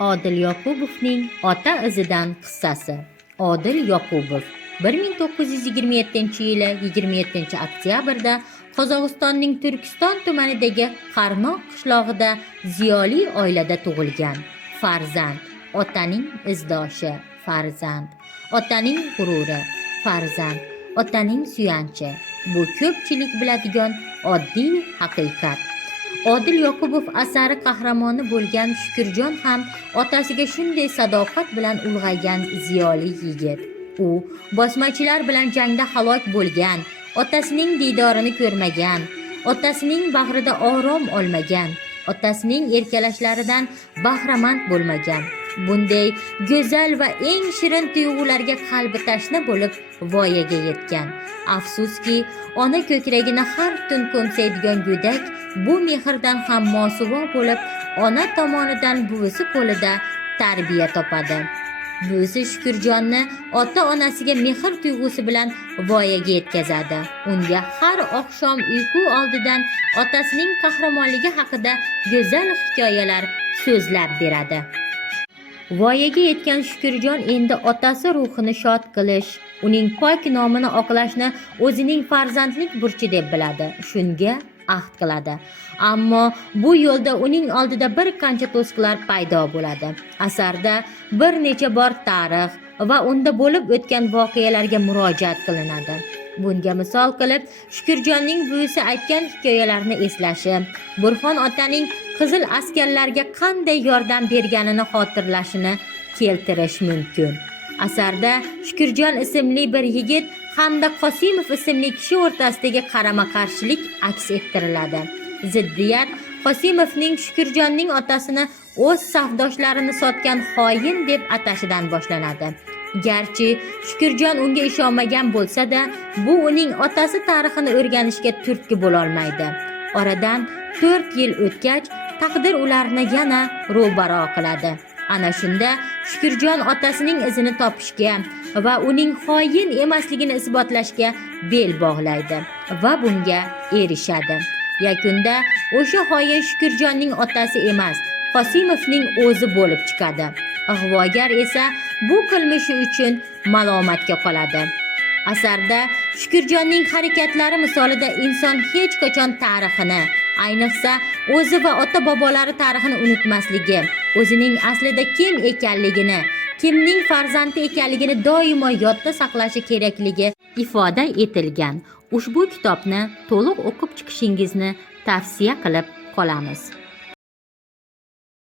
Odil Yoqubovning ota izidan qissasi. Odil Yoqubov 1927-yili 27-oktyabrda Qozog'istonning Turkiston tumanidagi Qarnoq qishlog'ida ziyoli oilada tug'ilgan. Farzand, otaning izdoshi, farzand, otaning g'ururi, farzand, otaning suyanchi. Bu ko'pchilik biladigan oddiy haqiqat. Odil Yoqubov asari qahramoni bo'lgan Shukurjon ham otasiga shunday sadoqat bilan ulg'aygan ziyoli yigit. U bosmachilar bilan jangda halok bo'lgan, otasining diydorini ko'rmagan, otasining bag'rida orom olmagan, otasining erkalashlaridan bahramand bo'lmagan. Bunday go'zal va eng shirin tuyg'ularga qalbi tashna bo'lib voyaga yetgan. Afsuski, ona ko'kragini har tun ko'msaydigan go'dak bu mehrdan ham mosuvo bo'lib, ona tomonidan buvisi qo'lida tarbiya topadi. Buvisi Shukurjonni ota-onasiga mehr tuyg'usi bilan voyaga yetkazadi. Unga har oqshom uyqu oldidan otasining qahramonligi haqida go'zal hikoyalar so'zlab beradi. Voyaga yetgan Shukurjon endi otasi ruhini shod qilish, uning pok nomini oqlashni o'zining farzandlik burchi deb biladi. Shunga ahd qiladi. Ammo bu yo'lda uning oldida bir qancha to'siqlar paydo bo'ladi. Asarda bir necha bor tarix va unda bo'lib o'tgan voqealarga murojaat qilinadi. Bunga misol qilib, Shukurjonning buvisi aytgan hikoyalarni eslashi, Burxon otaning qizil askarlarga qanday yordam berganini xotirlashini keltirish mumkin. Asarda Shukurjon ismli bir yigit hamda Qosimov ismli kishi o'rtasidagi qarama-qarshilik aks ettiriladi. Ziddiyat Qosimovning Shukurjonning otasini o'z safdoshlarini sotgan xoin deb atashidan boshlanadi. Garchi Shukurjon unga ishonmagan bo'lsa-da, bu uning otasi tarixini o'rganishga turtki bo'la olmaydi. Oradan 4 yil o'tgach, taqdir ularni yana ro'baro qiladi. Ana shunda Shukurjon otasining izini topishga va uning xoin emasligini isbotlashga bel bog'laydi va bunga erishadi. Yakunda o'sha xoin Shukurjonning otasi emas, Qosimovning o'zi bo'lib chiqadi. Ig'vogar esa bu qilmishi uchun malomatga qoladi. Asarda Shukurjonning harakatlari misolida inson hech qachon tarixini, ayniqsa o'zi va ota-bobolari tarixini unutmasligi, o'zining aslida kim ekanligini, kimning farzandi ekanligini doimo yodda saqlashi kerakligi ifoda etilgan. Ushbu kitobni to'liq o'qib chiqishingizni tavsiya qilib qolamiz.